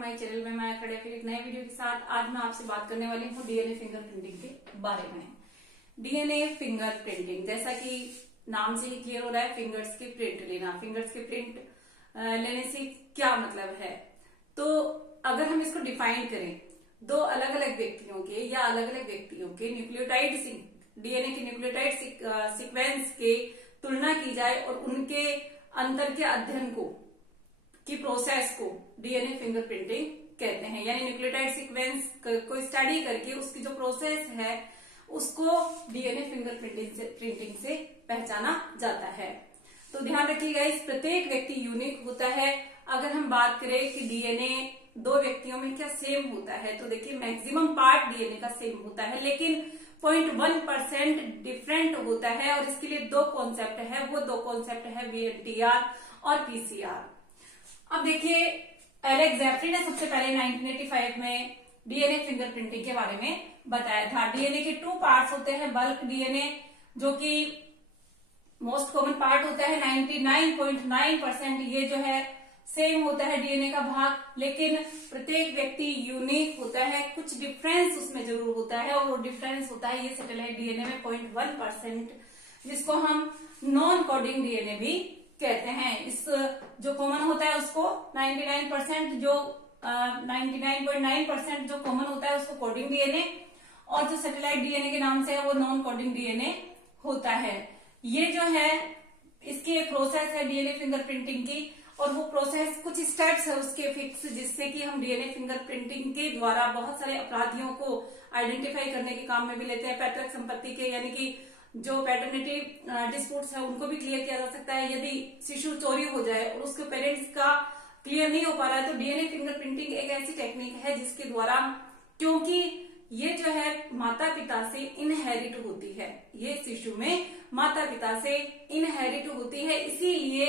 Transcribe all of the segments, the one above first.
हमारे चैनल में। मैं खड़े फिर एक नए वीडियो के साथ। आज मैं आपसे बात करने वाली हूँ डीएनए फिंगरप्रिंटिंग के बारे में। डीएनए फिंगरप्रिंटिंग, जैसा कि नाम से ही क्लियर हो रहा है, फिंगर्स के प्रिंट लेना। फिंगर्स के प्रिंट लेने से क्या मतलब है, तो अगर हम इसको डिफाइन करें, दो अलग अलग व्यक्तियों के या अलग अलग व्यक्तियों के न्यूक्लियोटाइड डीएनए के न्यूक्लियोटाइड सीक्वेंस के तुलना की जाए और उनके अंतर के अध्ययन की प्रोसेस को डीएनए फिंगरप्रिंटिंग कहते हैं। यानी न्यूक्लियोटाइड सीक्वेंस को स्टडी करके उसकी जो प्रोसेस है उसको डीएनए फिंगरप्रिंटिंग से पहचाना जाता है। तो ध्यान रखिएगा, इस प्रत्येक व्यक्ति यूनिक होता है। अगर हम बात करें कि डीएनए दो व्यक्तियों में क्या सेम होता है, तो देखिए मैक्सिमम पार्ट डीएनए का सेम होता है, लेकिन 0.1% डिफरेंट होता है। और इसके लिए दो कॉन्सेप्ट है, वो दो कॉन्सेप्ट है वीएनटीआर और पीसीआर। अब देखिए, एलेक्स जेफरी ने सबसे पहले 1985 में डीएनए फिंगरप्रिंटिंग के बारे में बताया था। डीएनए के 2 पार्ट्स होते हैं। बल्क डीएनए, जो कि मोस्ट कॉमन पार्ट होता है, 99.9% ये जो है सेम होता है डीएनए का भाग, लेकिन प्रत्येक व्यक्ति यूनिक होता है। कुछ डिफरेंस उसमें जरूर होता है, और वो डिफरेंस होता है ये सेटेलाइट डीएनए में 0.1%, जिसको हम नॉन कोडिंग डीएनए भी कहते हैं। इस जो कॉमन होता है उसको 99%, जो 99.9% जो कॉमन होता है उसको कोडिंग डीएनए, और जो सैटेलाइट डीएनए के नाम से है वो नॉन कोडिंग डीएनए होता है। ये जो है इसकी एक प्रोसेस है डीएनए फिंगरप्रिंटिंग की, और वो प्रोसेस कुछ स्टेप्स है उसके फिक्स, जिससे कि हम डीएनए फिंगरप्रिंटिंग के द्वारा बहुत सारे अपराधियों को आइडेंटिफाई करने के काम में भी लेते हैं। पैतृक संपत्ति के, यानी कि जो पैटर्निटी डिस्प्यूट्स है उनको भी क्लियर किया जा सकता है। यदि शिशु चोरी हो जाए और उसके पेरेंट्स का क्लियर नहीं हो पा रहा है, तो डीएनए फिंगरप्रिंटिंग एक ऐसी टेक्निक है जिसके द्वारा, क्योंकि ये जो है माता पिता से इनहेरिट होती है, ये शिशु में माता पिता से इनहेरिट होती है, इसीलिए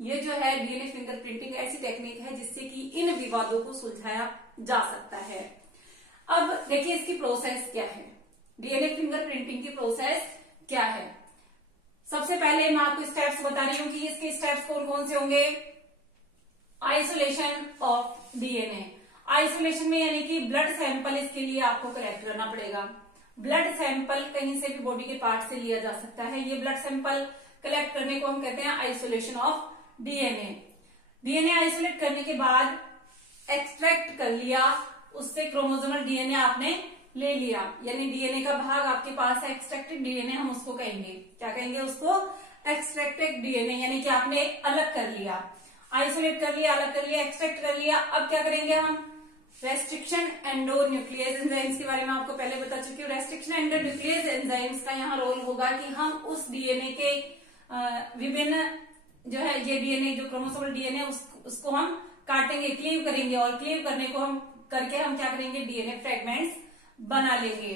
ये जो है डीएनए फिंगरप्रिंटिंग ऐसी टेक्निक है जिससे कि इन विवादों को सुलझाया जा सकता है। अब देखिए इसकी प्रोसेस क्या है, डीएनए फिंगरप्रिंटिंग की प्रोसेस क्या है। सबसे पहले मैं आपको स्टेप्स बता रही हूं कि इसके स्टेप्स कौन कौन से होंगे। आइसोलेशन ऑफ डीएनए, आइसोलेशन में यानी कि ब्लड सैंपल इसके लिए आपको कलेक्ट करना पड़ेगा। ब्लड सैंपल कहीं से भी बॉडी के पार्ट से लिया जा सकता है। ये ब्लड सैंपल कलेक्ट करने को हम कहते हैं isolation of DNA. DNA isolate करने के बाद एक्सट्रैक्ट कर लिया, उससे क्रोमोसोमल डीएनए आपने ले लिया, यानी डीएनए का भाग आपके पास है, एक्सट्रैक्टेड डीएनए हम उसको कहेंगे। क्या कहेंगे उसको? एक्सट्रैक्टेड डीएनए, यानी कि आपने अलग कर लिया, आइसोलेट कर लिया, अलग कर लिया, एक्सट्रैक्ट कर लिया। अब क्या करेंगे हम? रेस्ट्रिक्शन एंडोन्यूक्लियस एंजाइम्स के बारे में आपको पहले बता चुकी हूँ। रेस्ट्रिक्शन एंडोन्यूक्लियस एंजाइम्स का यहाँ रोल होगा कि हम उस डीएनए के विभिन्न जो है ये डीएनए, जो क्रोमोसोमल डीएनए, उसको हम काटेंगे, क्लीव करेंगे, और क्लीव करने को हम करके हम क्या करेंगे? डीएनए फ्रेगमेंट्स बना लेंगे।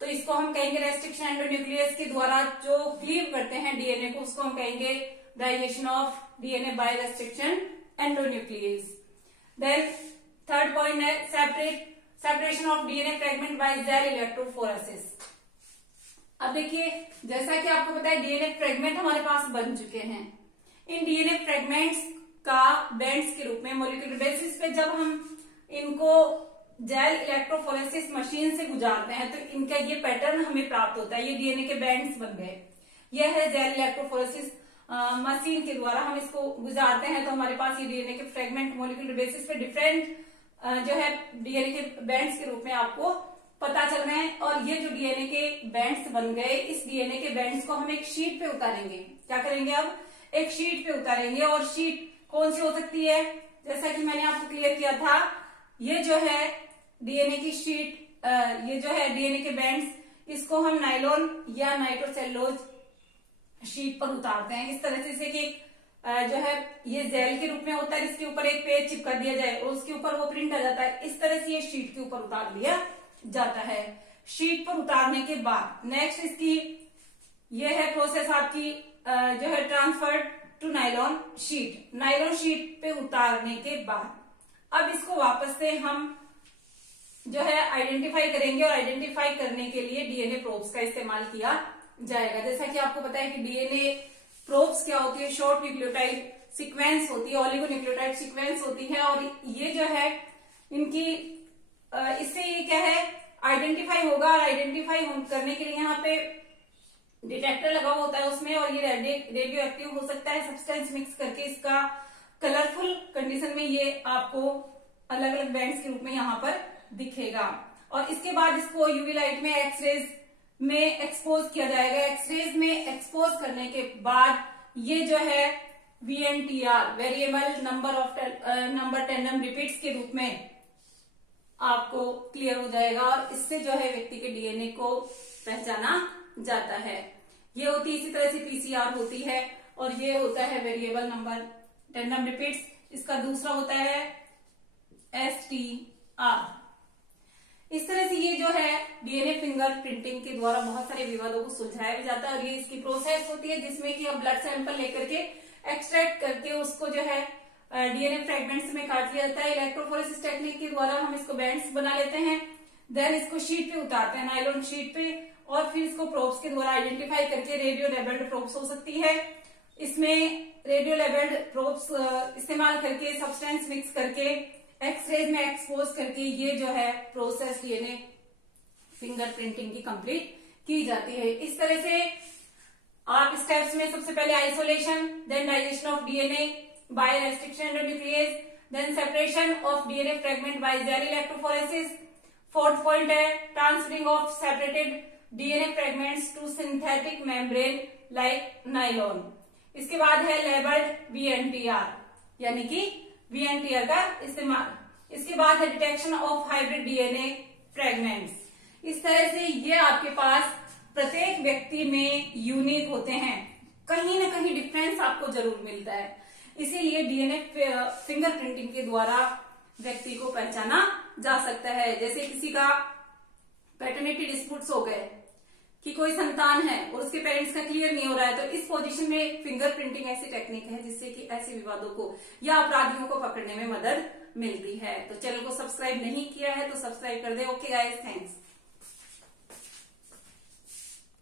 तो इसको हम कहेंगे रेस्ट्रिक्शन एंडोन्यूक्लियस के द्वारा जो क्लीव करते हैं डीएनए को, उसको हम कहेंगे digestion of DNA by restriction endonuclease. Then third point है separation of DNA fragment by gel electrophoresis. अब देखिए, जैसा कि आपको पता है डीएनए फ्रेगमेंट हमारे पास बन चुके हैं। इन डीएनए फ्रेगमेंट्स का बैंड्स के रूप में मॉलिक्यूलर बेसिस पे जब हम इनको जेल इलेक्ट्रोफोरेसिस मशीन से गुजारते हैं, तो इनका ये पैटर्न हमें प्राप्त होता है। ये डीएनए के बैंड्स बन गए। यह है जेल इलेक्ट्रोफोरेसिस मशीन के द्वारा हम इसको गुजारते हैं, तो हमारे पास ये डीएनए के फ्रेगमेंट मॉलिक्यूलर बेसिस पे डिफरेंट जो है डीएनए के बैंड्स के रूप में आपको पता चल रहे हैं। और ये जो डीएनए के बैंड्स बन गए, इस डीएनए के बैंड्स को हम एक शीट पे उतारेंगे। क्या करेंगे? अब एक शीट पे उतारेंगे। और शीट कौन सी हो सकती है? जैसा कि मैंने आपको क्लियर किया था, ये जो है डीएनए की शीट, ये जो है डीएनए के बैंड्स, इसको हम नायलॉन या नाइट्रोसेलुलोज शीट पर उतारते हैं। इस तरह से कि जो है ये जेल के रूप में होता है, इसके ऊपर एक पेज चिपका दिया जाए और उसके ऊपर वो प्रिंट आ जाता है। इस तरह से ये शीट के ऊपर उतार लिया जाता है। शीट पर उतारने के बाद नेक्स्ट इसकी ये है प्रोसेस आपकी जो है transfer to nylon sheet. Nylon sheet पे उतारने के बाद अब इसको वापस से हम जो है आइडेंटिफाई करेंगे, और आइडेंटिफाई करने के लिए डीएनए प्रोब्स का इस्तेमाल किया जाएगा। जैसा कि आपको पता है कि डीएनए प्रोब्स क्या होती है? शॉर्ट न्यूक्लियोटाइड सीक्वेंस होती है, ऑलिगोन्यूक्लियोटाइड सीक्वेंस होती है, और ये जो है इनकी इससे ये क्या है, आइडेंटिफाई होगा, और आइडेंटिफाई करने के लिए यहाँ पे डिटेक्टर लगा होता है उसमें, और ये रेडियो एक्टिव हो सकता है सब्सटेंस मिक्स करके। इसका कलरफुल कंडीशन में ये आपको अलग अलग बैंड्स के रूप में यहाँ पर दिखेगा। और इसके बाद इसको यूवी लाइट में, एक्सरेज में एक्सपोज किया जाएगा। एक्सरेज में एक्सपोज करने के बाद ये जो है VNTR, variable number tandem repeats के रूप में आपको क्लियर हो जाएगा, और इससे जो है व्यक्ति के डीएनए को पहचाना जाता है। ये होती इसी तरह से PCR होती है, और ये होता है वेरिएबल नंबर टेंडम रिपीट्स। इसका दूसरा होता है STR। इस तरह से ये जो है डीएनए फिंगर प्रिंटिंग के द्वारा बहुत सारे विवादों को सुलझाया भी जाता है, और ये इसकी प्रोसेस होती है जिसमें कि हम ब्लड सैंपल लेकर के एक्सट्रैक्ट करके उसको जो है डीएनए फ्रेगमेंट्स में काट लिया जाता है। इलेक्ट्रोफोरेसिस टेक्निक के द्वारा हम इसको बैंड्स बना लेते हैं, देन इसको शीट पे उतारते हैं, नायलॉन शीट पे, और फिर इसको प्रोब्स के द्वारा आइडेंटिफाई करके रेडियो लेबल्ड प्रोब्स हो सकती है। इसमें रेडियो लेबल्ड प्रोब्स इस्तेमाल करके सब्सटेंस मिक्स करके एक्सरेज में एक्सपोज करके ये जो है प्रोसेस डीएनए फिंगर प्रिंटिंग की कंप्लीट की जाती है। इस तरह से आप स्टेप्स में सबसे पहले isolation, then digestion of DNA by restriction endonuclease, then separation of DNA fragment by gel electrophoresis. Fourth point है transferring of separated DNA fragments to synthetic membrane like nylon. इसके बाद है लेबल्ड VNTR, यानी कि VNTR का इस्तेमाल। इसके बाद है detection of hybrid DNA fragments. इस तरह से ये आपके पास प्रत्येक व्यक्ति में यूनिक होते हैं, कहीं ना कहीं डिफरेंस आपको जरूर मिलता है। इसीलिए डीएनए फिंगर प्रिंटिंग के द्वारा व्यक्ति को पहचाना जा सकता है। जैसे किसी का पैटर्निटी डिस्प्यूट्स हो गए कि कोई संतान है और उसके पेरेंट्स का क्लियर नहीं हो रहा है, तो इस पोजीशन में फिंगर प्रिंटिंग ऐसी टेक्निक है जिससे कि ऐसे विवादों को या अपराधियों को पकड़ने में मदद मिलती है। तो चैनल को सब्सक्राइब नहीं किया है तो सब्सक्राइब कर दे। Okay guys, thanks.